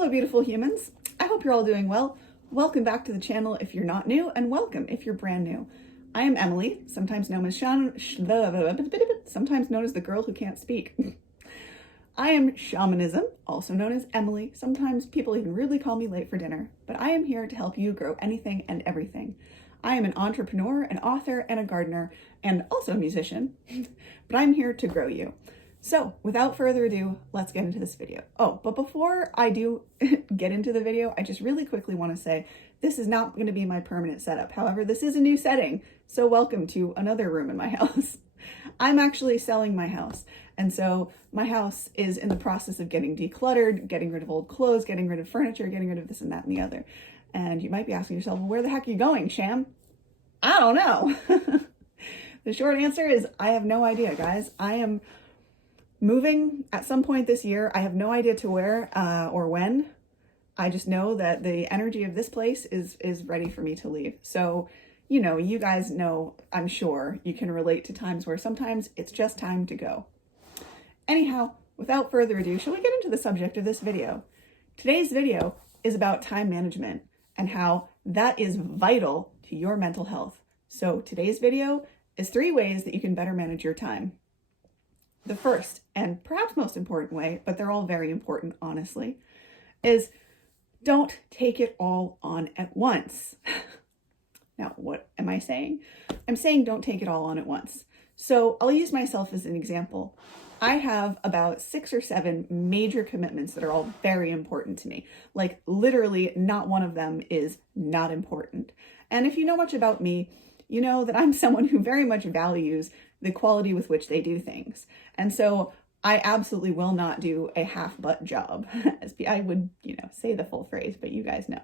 Hello, beautiful humans. I hope you're all doing well. Welcome back to the channel if you're not new, and welcome if you're brand new. I am Emily, sometimes known as sometimes known as the girl who can't speak. I am Shamanism, also known as Emily. Sometimes people even rudely call me late for dinner, but I am here to help you grow anything and everything. I am an entrepreneur, an author, and a gardener, and also a musician, but I'm here to grow you. So without further ado, let's get into this video. Oh, but before I do get into the video, I just really quickly want to say this is not going to be my permanent setup. However, this is a new setting, so welcome to another room in my house. I'm actually selling my house, and so my house is in the process of getting decluttered, getting rid of old clothes, getting rid of furniture, getting rid of this and that and the other. And you might be asking yourself, well, where the heck are you going, Sham? I don't know. The short answer is I have no idea, guys. I am moving at some point this year. I have no idea to where or when. I just know that the energy of this place is ready for me to leave. So, you know, you guys know, I'm sure you can relate to times where sometimes it's just time to go. Anyhow, without further ado, shall we get into the subject of this video? Today's video is about time management and how that is vital to your mental health. So today's video is 3 ways that you can better manage your time. The first, and perhaps most important way, but they're all very important, honestly, is don't take it all on at once. Now, what am I saying? I'm saying don't take it all on at once. So I'll use myself as an example. I have about 6 or 7 major commitments that are all very important to me. Like literally not one of them is not important. And if you know much about me, you know that I'm someone who very much values the quality with which they do things. And so I absolutely will not do a half-butt job. As I would, say the full phrase, but you guys know.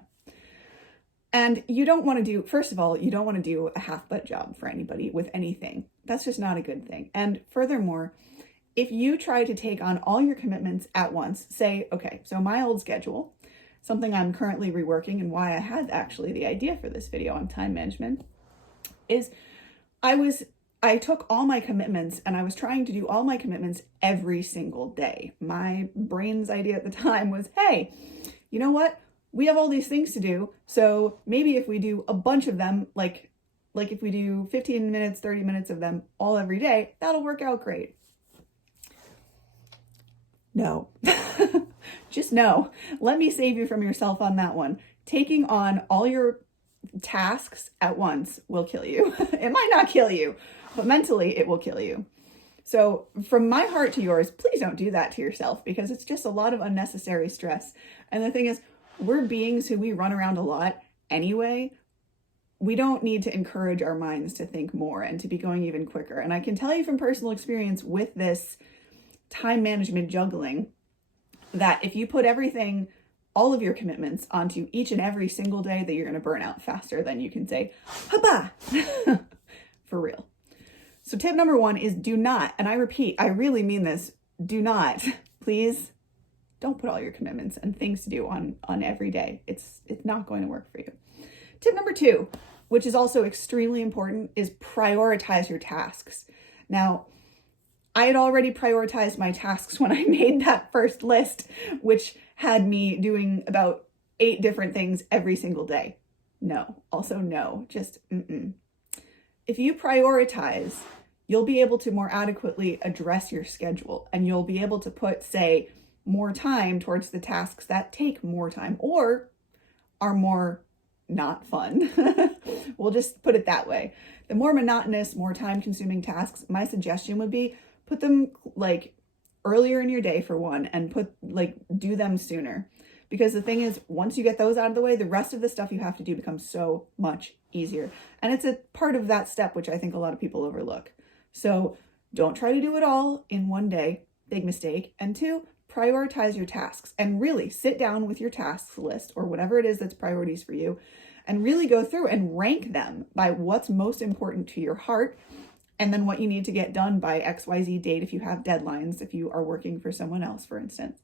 And you don't want to do, first of all, you don't want to do a half-butt job for anybody with anything. That's just not a good thing. And furthermore, if you try to take on all your commitments at once, say, okay, so my old schedule, something I'm currently reworking and why I had actually the idea for this video on time management, is I took all my commitments and I was trying to do all my commitments every single day. My brain's idea at the time was, hey, you know what? We have all these things to do. So maybe if we do a bunch of them, like if we do 15 minutes, 30 minutes of them all every day, that'll work out great. No, just no. Let me save you from yourself on that one. Taking on all your tasks at once will kill you. It might not kill you, but mentally it will kill you. So from my heart to yours, please don't do that to yourself because it's just a lot of unnecessary stress. And the thing is, we're beings who we run around a lot anyway. We don't need to encourage our minds to think more and to be going even quicker. And I can tell you from personal experience with this time management juggling that if you put everything, all of your commitments onto each and every single day, that you're going to burn out faster than you can say, haba, for real. So tip number 1 is do not, and I repeat, I really mean this, do not, please don't put all your commitments and things to do on every day. It's not going to work for you. Tip number 2, which is also extremely important, is prioritize your tasks. Now, I had already prioritized my tasks when I made that first list, which had me doing about 8 different things every single day. No, also no, just If you prioritize, you'll be able to more adequately address your schedule and you'll be able to put, say, more time towards the tasks that take more time or are more not fun. We'll just put it that way. The more monotonous, more time-consuming tasks, my suggestion would be put them earlier in your day for one, and do them sooner. Because the thing is, once you get those out of the way, the rest of the stuff you have to do becomes so much easier. And it's a part of that step, which I think a lot of people overlook. So don't try to do it all in one day, big mistake. And 2, prioritize your tasks and really sit down with your tasks list or whatever it is that's priorities for you and really go through and rank them by what's most important to your heart and then what you need to get done by XYZ date if you have deadlines, if you are working for someone else, for instance,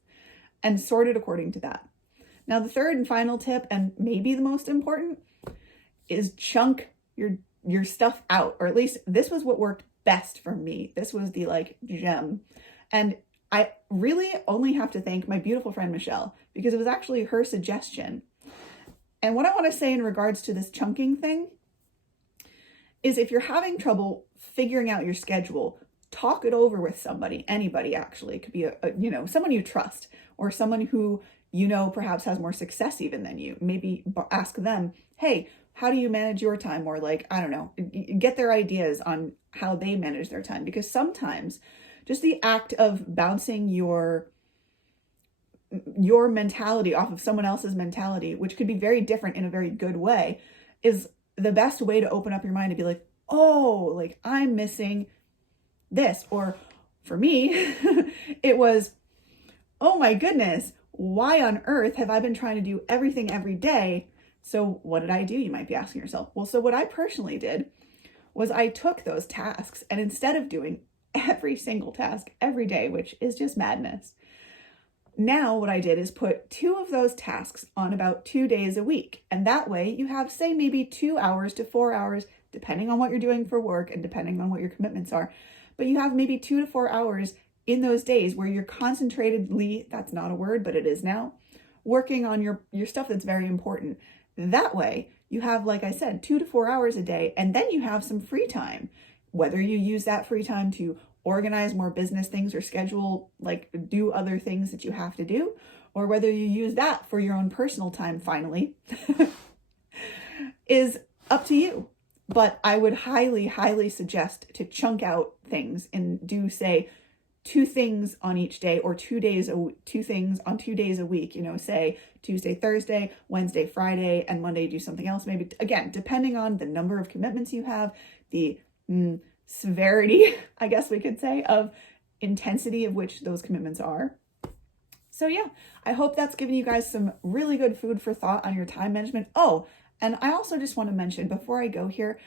and sort it according to that. Now, the third and final tip, and maybe the most important, is chunk your stuff out, or at least this was what worked best for me. This was the gem. And I really only have to thank my beautiful friend Michelle, because it was actually her suggestion. And what I want to say in regards to this chunking thing is, if you're having trouble figuring out your schedule, talk it over with somebody, anybody actually. It could be someone you trust, or someone who perhaps has more success even than you. Maybe ask them, hey, how do you manage your time? Or like, I don't know, get their ideas on how they manage their time. Because sometimes just the act of bouncing your mentality off of someone else's mentality, which could be very different in a very good way, is the best way to open up your mind and be like, oh, like I'm missing this. Or for me, it was, oh my goodness, why on earth have I been trying to do everything every day? So what did I do? You might be asking yourself. Well, so what I personally did was I took those tasks, and instead of doing every single task every day, which is just madness, now what I did is put 2 of those tasks on about 2 days a week. And that way you have, say, maybe 2 hours to 4 hours, depending on what you're doing for work and depending on what your commitments are. But you have maybe 2 to 4 hours in those days where you're concentratedly, that's not a word, but it is now, working on your stuff that's very important. That way you have, like I said, 2 to 4 hours a day, and then you have some free time, whether you use that free time to organize more business things or schedule, like do other things that you have to do, or whether you use that for your own personal time, finally, is up to you. But I would highly, highly suggest to chunk out things and do, say, 2 things on each day, or 2 things on 2 days a week, say Tuesday, Thursday, Wednesday, Friday, and Monday do something else. Maybe, again, depending on the number of commitments you have, the severity, I guess we could say, of intensity of which those commitments are. So yeah, I hope that's given you guys some really good food for thought on your time management. Oh, and I also just want to mention before I go here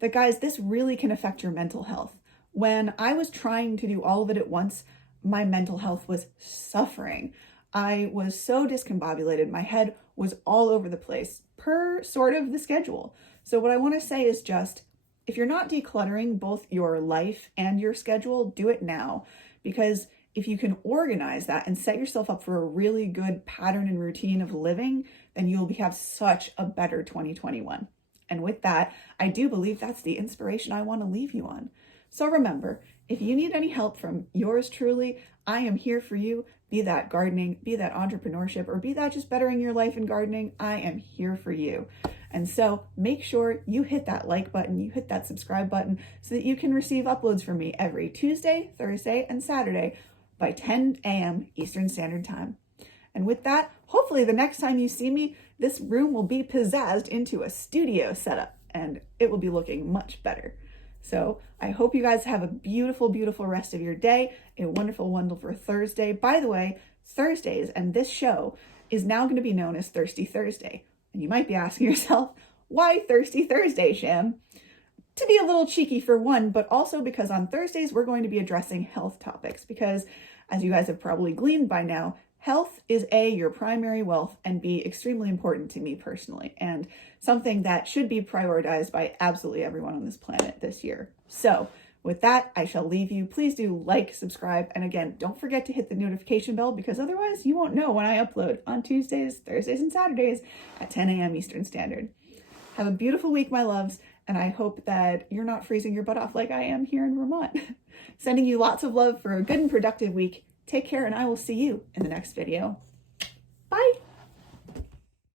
that, guys, this really can affect your mental health. When I was trying to do all of it at once, my mental health was suffering. I was so discombobulated. My head was all over the place per sort of the schedule. So what I want to say is just, if you're not decluttering both your life and your schedule, do it now. Because if you can organize that and set yourself up for a really good pattern and routine of living, then you'll have such a better 2021. And with that, I do believe that's the inspiration I want to leave you on. So remember, if you need any help from yours truly, I am here for you. Be that gardening, be that entrepreneurship, or be that just bettering your life in gardening, I am here for you. And so make sure you hit that like button, you hit that subscribe button, so that you can receive uploads from me every Tuesday, Thursday, and Saturday by 10 a.m. Eastern Standard Time. And with that, hopefully the next time you see me, this room will be pizzazzed into a studio setup, and it will be looking much better. So I hope you guys have a beautiful, beautiful rest of your day, a wonderful, wonderful Thursday. By the way, Thursdays and this show is now going to be known as Thirsty Thursday. And you might be asking yourself, why Thirsty Thursday, Sham? To be a little cheeky for one, but also because on Thursdays we're going to be addressing health topics. Because as you guys have probably gleaned by now, health is A, your primary wealth, and B, extremely important to me personally, and something that should be prioritized by absolutely everyone on this planet this year. So with that, I shall leave you. Please do like, subscribe, and again, don't forget to hit the notification bell, because otherwise you won't know when I upload on Tuesdays, Thursdays, and Saturdays at 10 a.m. Eastern Standard. Have a beautiful week, my loves, and I hope that you're not freezing your butt off like I am here in Vermont. Sending you lots of love for a good and productive week. Take care, and I will see you in the next video.